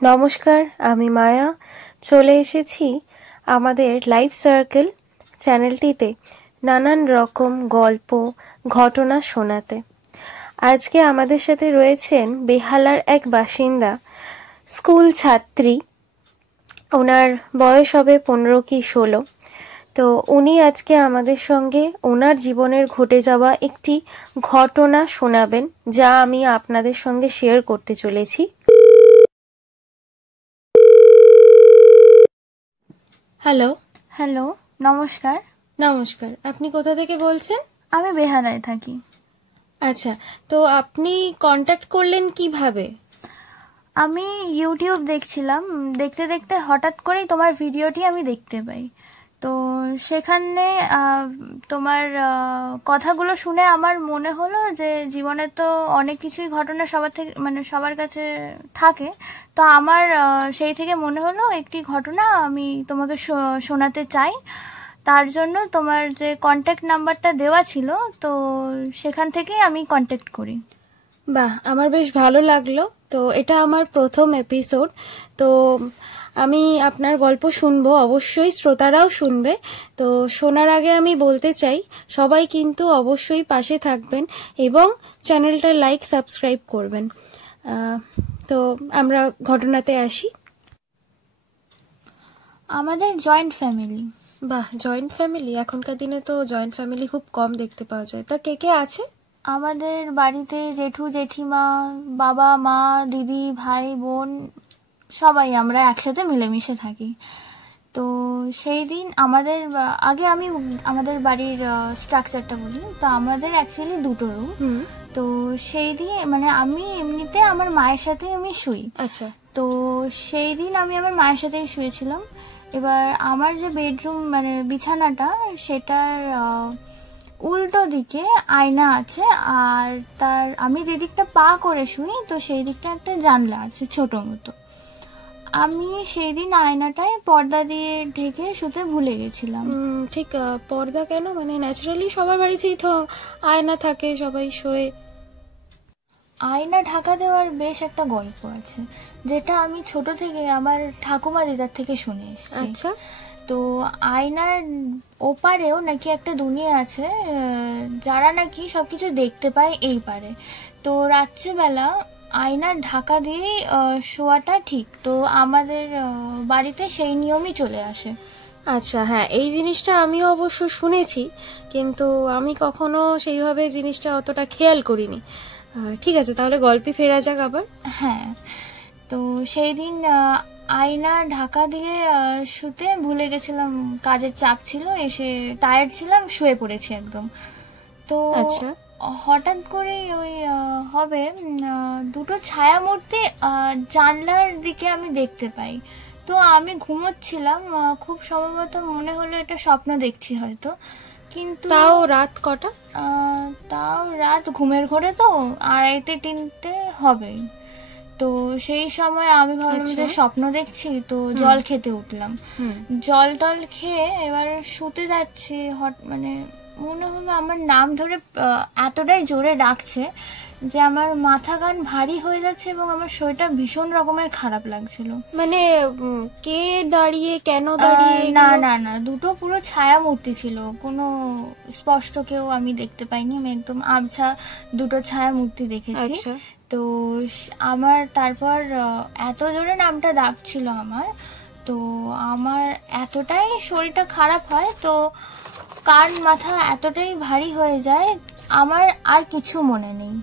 নমস্কার, আমি মায়া। চলে এসেছি আমাদের লাইফ সার্কেল চ্যানেলটিতে নানান রকম গল্প ঘটনা শোনাতে। আজকে আমাদের সাথে রয়েছেন বেহালার এক বাসিন্দা, স্কুল ছাত্রী। ওনার বয়স হবে 15 কি 16। তো উনি আজকে আমাদের সঙ্গে ওনার জীবনের ঘটে যাওয়া একটি ঘটনা শোনাবেন, যা আমি আপনাদের সঙ্গে শেয়ার করতে চলেছি। হ্যালো। হ্যালো, নমস্কার। নমস্কার, আপনি কোথা থেকে বলছেন? আমি বেহালায় থাকি। আচ্ছা, তো আপনি কন্ট্যাক্ট করলেন কিভাবে? আমি ইউটিউব দেখছিলাম, দেখতে দেখতে হঠাৎ করেই তোমার ভিডিওটি আমি দেখতে পাই। তো সেখানে তোমার কথাগুলো শুনে আমার মনে হলো যে জীবনে তো অনেক কিছুই ঘটনা সবার কাছে থাকে। তো আমার সেই থেকে মনে হলো একটি ঘটনা আমি তোমাকে শোনাতে চাই। তার জন্য তোমার যে কন্ট্যাক্ট নাম্বারটা দেওয়া ছিল, তো সেখান থেকেই আমি কন্ট্যাক্ট করি। বাহ, আমার বেশ ভালো লাগলো। তো এটা আমার প্রথম এপিসোড, তো আমি আপনার গল্প শুনবো, অবশ্যই শ্রোতারাও শুনবে। তো শোনার আগে আমি বলতে চাই, সবাই কিন্তু অবশ্যই পাশে থাকবেন এবং চ্যানেলটা লাইক সাবস্ক্রাইব করবেন। তো আমরা ঘটনাতে আসি। আমাদের জয়েন্ট ফ্যামিলি। বাহ, জয়েন্ট ফ্যামিলি! এখনকার দিনে তো জয়েন্ট ফ্যামিলি খুব কম দেখতে পাওয়া যায়। তা কে কে আছে? আমাদের বাড়িতে জেঠু জেঠিমা, বাবা মা, দিদি ভাই বোন, সবাই আমরা একসাথে মিলেমিশে থাকি। তো সেই দিন আগে আমি আমাদের বাড়ির স্ট্রাকচারটা বলি। তো আমাদের অ্যাকচুয়ালি দুটো রুম। তো সেই দিন আমি এমনিতে আমার মায়ের সাথে আমি শুই। আচ্ছা। তো সেই দিন আমি আমার মায়ের সাথেই শুয়েছিলাম। এবার আমার যে বেডরুম বিছানাটা, সেটার উল্টো দিকে আয়না আছে, আর আমি যে দিকটা পা করে শুই, তো সেই দিকটা একটা জানলা আছে ছোট মতো। আমি সেই দিন আয়নাটায় পর্দা দিয়ে ঢেকে শুতে ভুলে গেছিলাম। ঠিক, পর্দা কেন? ন্যাচারালি সবার বাড়িতেই তো আয়না থাকে, সবাই শোয়ে। আয়না ঢাকা দেওয়ার বেশ একটা গল্প আছে, যেটা আমি ছোট থেকে আমার ঠাকুমা দিদার থেকে শুনে এসেছি। আচ্ছা। তো আয়নার ওপারেও নাকি একটা দুনিয়া আছে, যারা নাকি সবকিছু দেখতে পায় এই পারে। তো রাত্রিবেলা আয়নার ঢাকা দিয়েই শোয়াটা ঠিক। তো আমাদের বাড়িতে সেই নিয়মই চলে আসে। আচ্ছা, হ্যাঁ, এই জিনিসটা আমিও অবশ্য শুনেছি, কিন্তু আমি কখনো সেইভাবে জিনিসটা অতটা খেয়াল করিনি। ঠিক আছে, তাহলে গল্পে ফেরা যাক আবার। হ্যাঁ, তো সেই দিন আয়না ঢাকা দিয়ে শুতে ভুলে গেছিলাম। কাজের চাপ ছিল, এসে টায়ার্ড ছিলাম, শুয়ে পড়েছি একদম। তো আচ্ছা। হঠাৎ করে ওই হবে দুটো ছায়ামূর্তি জানলার দিকে আমি দেখতে পাই। তো আমি ঘুমোচ্ছিলাম, খুব সম্ভবত মনে হলো এটা স্বপ্ন দেখছি হয়তো। কিন্তু তাও রাত কটা? তাও রাত, ঘুমের ঘোরে তো 2:30-3টে হবে। তো সেই সময় আমি ভাবলাম যে স্বপ্ন দেখছি, তো জল খেতে উঠলাম। জল টল খেয়ে এবার শুতে যাচ্ছি, মনে হলো আমার নাম ধরে এতটাই জোরে ডাকছে যে আমার মাথা কান ভারী হয়ে যাচ্ছে এবং আমার শরীরটা ভীষণ রকমের খারাপ লাগছিল। কে দাঁড়িয়ে, কেন দাঁড়িয়ে? না না না, দুটো পুরো ছায়া মূর্তি ছিল, কোনো স্পষ্ট কেউ আমি দেখতে পাইনি। আমি একদম আবছা দুটো ছায়া মূর্তি দেখেছি। তো আমার তারপর এত জোরে নামটা ডাকছিল আমার, তো আমার এতটাই শরীরটা খারাপ হয়, তো কান মাথা এতটাই ভারী হয়ে যায়, আমার আর কিছু মনে নেই।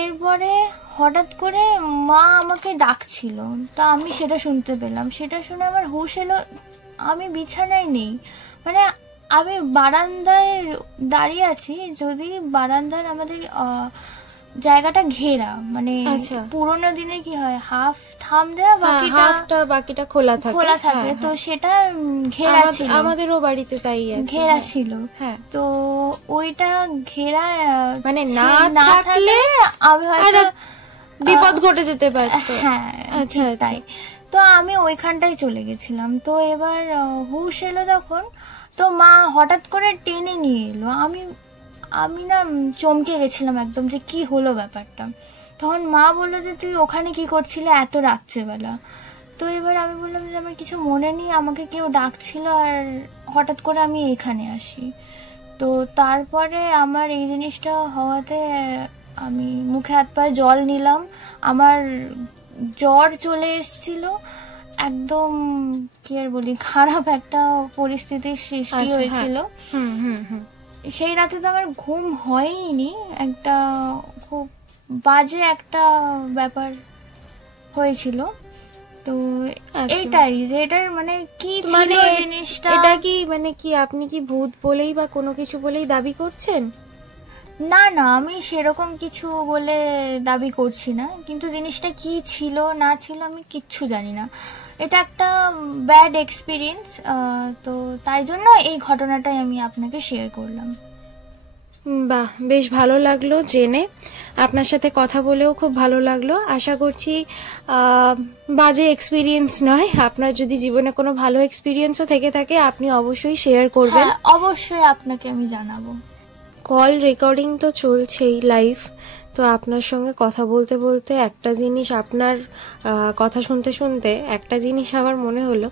এরপরে হঠাৎ করে মা আমাকে ডাকছিল, তা আমি সেটা শুনতে পেলাম। সেটা শুনে আমার হুঁশ এলো, আমি বিছানায় নেই। আমি বারান্দায় দাঁড়িয়ে আছি, যদি বারান্দার আমাদের জায়গাটা ঘেরা, পুরোনো দিনে কি হয়, হাফ থাম দেওয়া, বাকিটা খোলা থাকে। তো সেটা ঘেরা ছিল, আমাদেরও বাড়িতে তাই আছে, ঘেরা ছিল। তো ওইটা ঘেরা না থাকলে আমি হয়তো বিপদ ঘটে যেতে পারতো। হ্যাঁ, তাই। তো আমি ওইখানটায় চলে গেছিলাম। তো এবার হুঁশ এলো তখন, তো মা হঠাৎ করে টেনে নিয়ে এলো। আমি না চমকে গেছিলাম একদম, যে কি হলো ব্যাপারটা। তখন মা বললো যে তুই ওখানে কি করছিলে এত রাত্রেবেলা। তো এবার আমি বললাম যে আমার কিছু মনে নেই, আমাকে কেউ ডাকছিল আর হঠাৎ করে আমি এখানে আসি। তো তারপরে আমার এই জিনিসটা হওয়াতে আমি মুখে হাত পায়ে জল নিলাম, আমার জ্বর চলে এসেছিল, একদম কি আর বলি, খারাপ একটা পরিস্থিতির সৃষ্টি হয়েছিল। সেই রাতে তো আমার ঘুম হয়নি, একটা খুব বাজে একটা ব্যাপার হয়েছিল। তো এটাই যে এটার মানে কি ছিল জিনিসটা, এটা কি মানে কি আপনি কি ভূত বলেই বা কোনো কিছু বলেই দাবি করছেন? না না, আমি সেরকম কিছু বলে দাবি করছি না, কিন্তু জিনিসটা কি ছিল না ছিল আমি কিচ্ছু জানি না। এটা একটা ব্যাড এক্সপিরিয়েন্স, তো তাই জন্য এই ঘটনাটাই আমি আপনাকে শেয়ার করলাম। বাহ, বেশ ভালো লাগলো জেনে, আপনার সাথে কথা বলেও খুব ভালো লাগলো। আশা করছি বাজে এক্সপিরিয়েন্স নয়, আপনার যদি জীবনে কোনো ভালো এক্সপিরিয়েন্সও থেকে থাকে আপনি অবশ্যই শেয়ার করবেন। অবশ্যই আপনাকে আমি জানাবো। কল রেকর্ডিং তো চলছেই লাইভ, তো আপনার সঙ্গে কথা বলতে বলতে একটা জিনিস, আপনার কথা শুনতে শুনতে একটা জিনিস আমার মনে হলো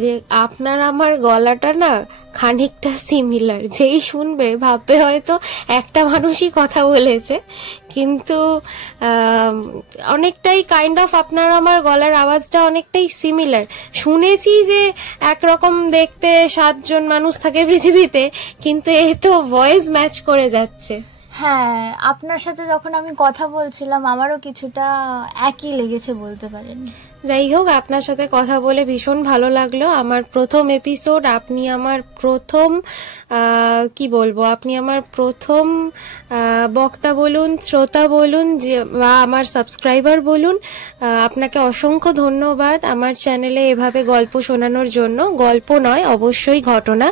যে আপনার আমার গলাটা না খানিকটা সিমিলার। যেই শুনবে ভাববে হয়তো একটা মানুষই কথা বলেছে, কিন্তু অনেকটাই কাইন্ড অফ আপনার আমার গলার আওয়াজটা অনেকটাই সিমিলার। শুনেছি যে একরকম দেখতে 7 জন মানুষ থাকে পৃথিবীতে, কিন্তু এ তো ভয়েস ম্যাচ করে যাচ্ছে। হ্যাঁ, আপনার সাথে যখন আমি কথা বলছিলাম আমারও কিছুটা একই লেগেছে বলতে পারেন। যাই হোক, আপনার সাথে কথা বলে ভীষণ ভালো লাগলো। আমার প্রথম এপিসোড, আপনি আমার প্রথম কি বলবো, আপনি আমার প্রথম বক্তা বলুন, শ্রোতা বলুন, যে বা আমার সাবস্ক্রাইবার বলুন। আপনাকে অসংখ্য ধন্যবাদ আমার চ্যানেলে এভাবে গল্প শোনানোর জন্য। গল্প নয়, অবশ্যই ঘটনা।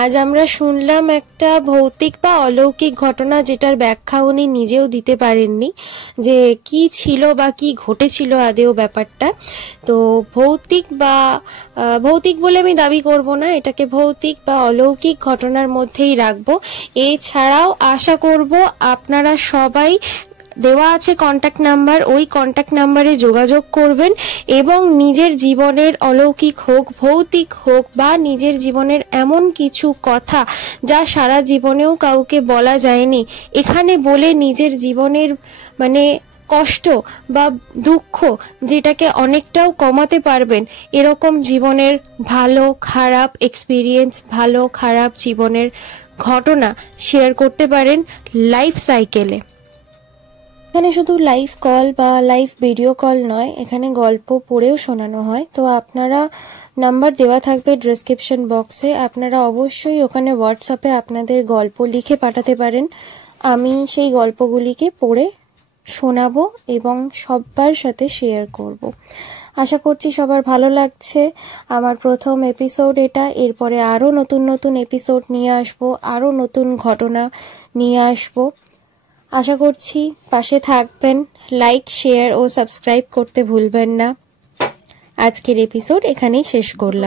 আজ আমরা শুনলাম একটা ভৌতিক বা অলৌকিক ঘটনা, যেটার ব্যাখ্যা উনি নিজেও দিতে পারেননি যে কি ছিল বা কি ঘটেছিল আদেও ব্যাপারটা। তো ভৌতিক বলে আমি দাবি করব না, এটাকে ভৌতিক বা অলৌকিক ঘটনার মধ্যেই রাখবো। এছাড়াও আশা করব আপনারা সবাই, দেওয়া আছে কন্ট্যাক্ট নাম্বার, ওই কন্ট্যাক্ট নাম্বারে যোগাযোগ করবেন এবং নিজের জীবনের অলৌকিক হোক, ভৌতিক হোক বা নিজের জীবনের এমন কিছু কথা যা সারা জীবনেও কাউকে বলা যায়নি, এখানে বলে নিজের জীবনের মানে কষ্ট বা দুঃখ যেটাকে অনেকটাও কমাতে পারবেন, এরকম জীবনের ভালো খারাপ এক্সপিরিয়েন্স, ভালো খারাপ জীবনের ঘটনা শেয়ার করতে পারেন লাইফ সাইকেলে। এখানে শুধু লাইভ কল বা লাইভ ভিডিও কল নয়, এখানে গল্প পড়েও শোনানো হয়। তো আপনারা, নাম্বার দেওয়া থাকবে ডেসক্রিপশন বক্সে, আপনারা অবশ্যই ওখানে হোয়াটসঅ্যাপে আপনাদের গল্প লিখে পাঠাতে পারেন। আমি সেই গল্পগুলিকে পড়ে শোনাবো এবং সবার সাথে শেয়ার করব। আশা করছি সবার ভালো লাগছে। আমার প্রথম এপিসোড এটা, এরপরে আরও নতুন নতুন এপিসোড নিয়ে আসবো, আরও নতুন ঘটনা নিয়ে আসবো। আশা করছি পাশে থাকবেন, লাইক শেয়ার ও সাবস্ক্রাইব করতে ভুলবেন না। আজকের এপিসোড এখানেই শেষ করলাম।